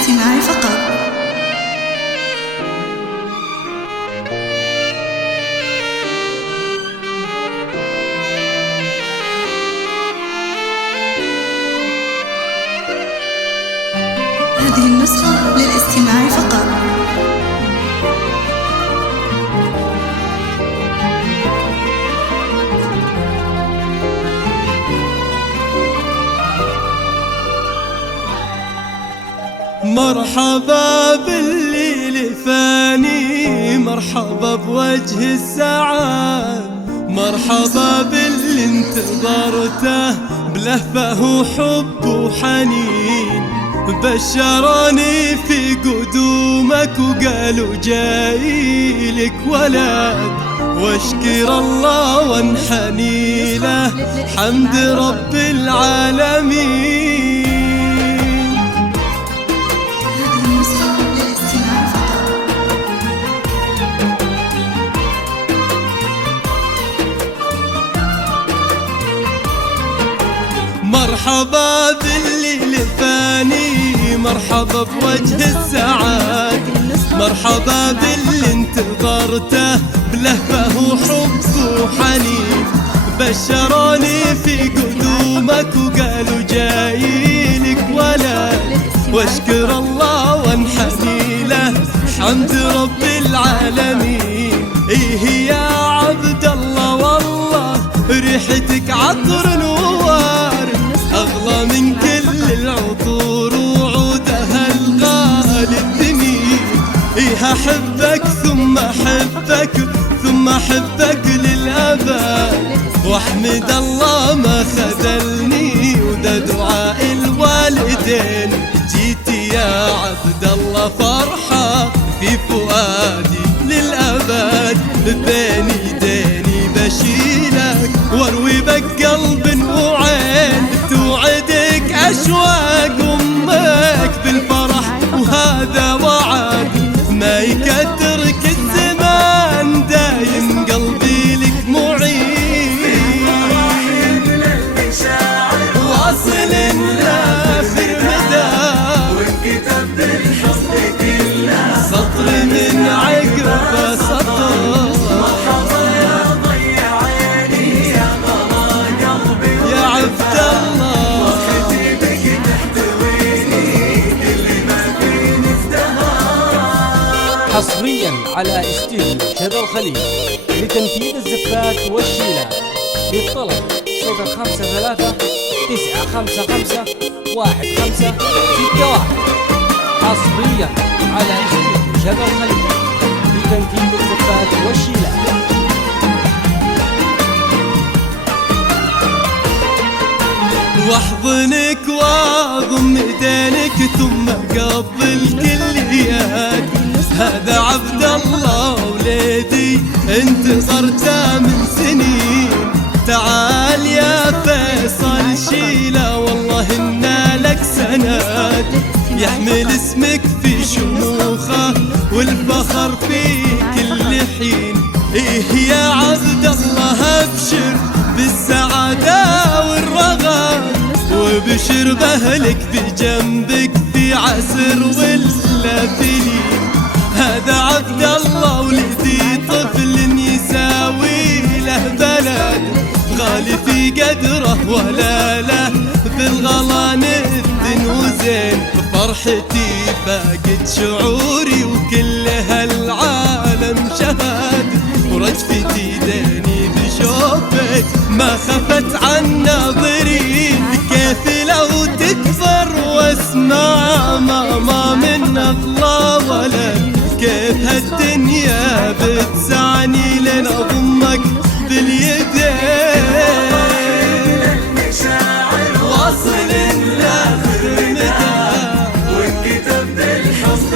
للاستماع فقط. هذه النسخة للاستماع فقط. مرحبا بالليل فاني، مرحبا بوجه السعاد، مرحبا باللي انتظرته بلهفة وحب وحنين. بشروني في قدومك وقالوا جايلك ولد، واشكر الله وانحني له حمد رب العالمين. مرحبا بالليل فاني، مرحبا بوجه السعاد، مرحبا باللي انتظرته بلهفة وحب وحنين. بشروني في قدومك وقالوا جايلك ولد، واشكر الله وانحني له حمد رب العالمين. ايه يا عبد الله والله ريحتك عطر نوار، أغلى من كل العطور وعودها الغالي الثمين. إيه أحبك ثم أحبك ثم أحبك للأبد، وأحمد الله ما خذلني وده دعاء الوالدين. جيتي يا عبد الله فرحة في فؤادي للأبد، بين يديني بشيلك واروي بك قلب وعين. توعدك أشواق أمك بالفرح وهذا وعد، ما يكدرك الزمان دايم قلبي لك معين. واصل لآخر مدى وانكتب بالحب كله، سطر من عقب سطر. حصريا على استديو شذا الخليل لتنفيذ الزفات والشيلات. للطلب 053 955 1561. حصريا على استديو شذا الخليل لتنفيذ الزفات والشيلات. واحضنك واضم ايدينك ثم قبل كل يد. هذا عبد الله وليدي انتظرته من سنين. تعال يا فيصل شيله والله إنا لك سند، يحمل اسمك في شموخه والفخر في كل حين. إيه يا عبد الله ابشر بالسعادة والرغد، وبشر بأهلك بجنبك في عسر ولا فيلين. هذا عبد الله ولدي طفل يساوي له بلد، غالي في قدره ولا له بالغلا ند وزين. فرحتي فاقد شعوري وكل هالعالم شهد، ورجفتي داني بشوفك ما خفت عن ناظرين. كيف لو تكبر واسمع ماما من أغلى ولد، كيف هالدنيا بتسعني لين أضمك باليدين. واصل لآخر مدى وانكتب بالحب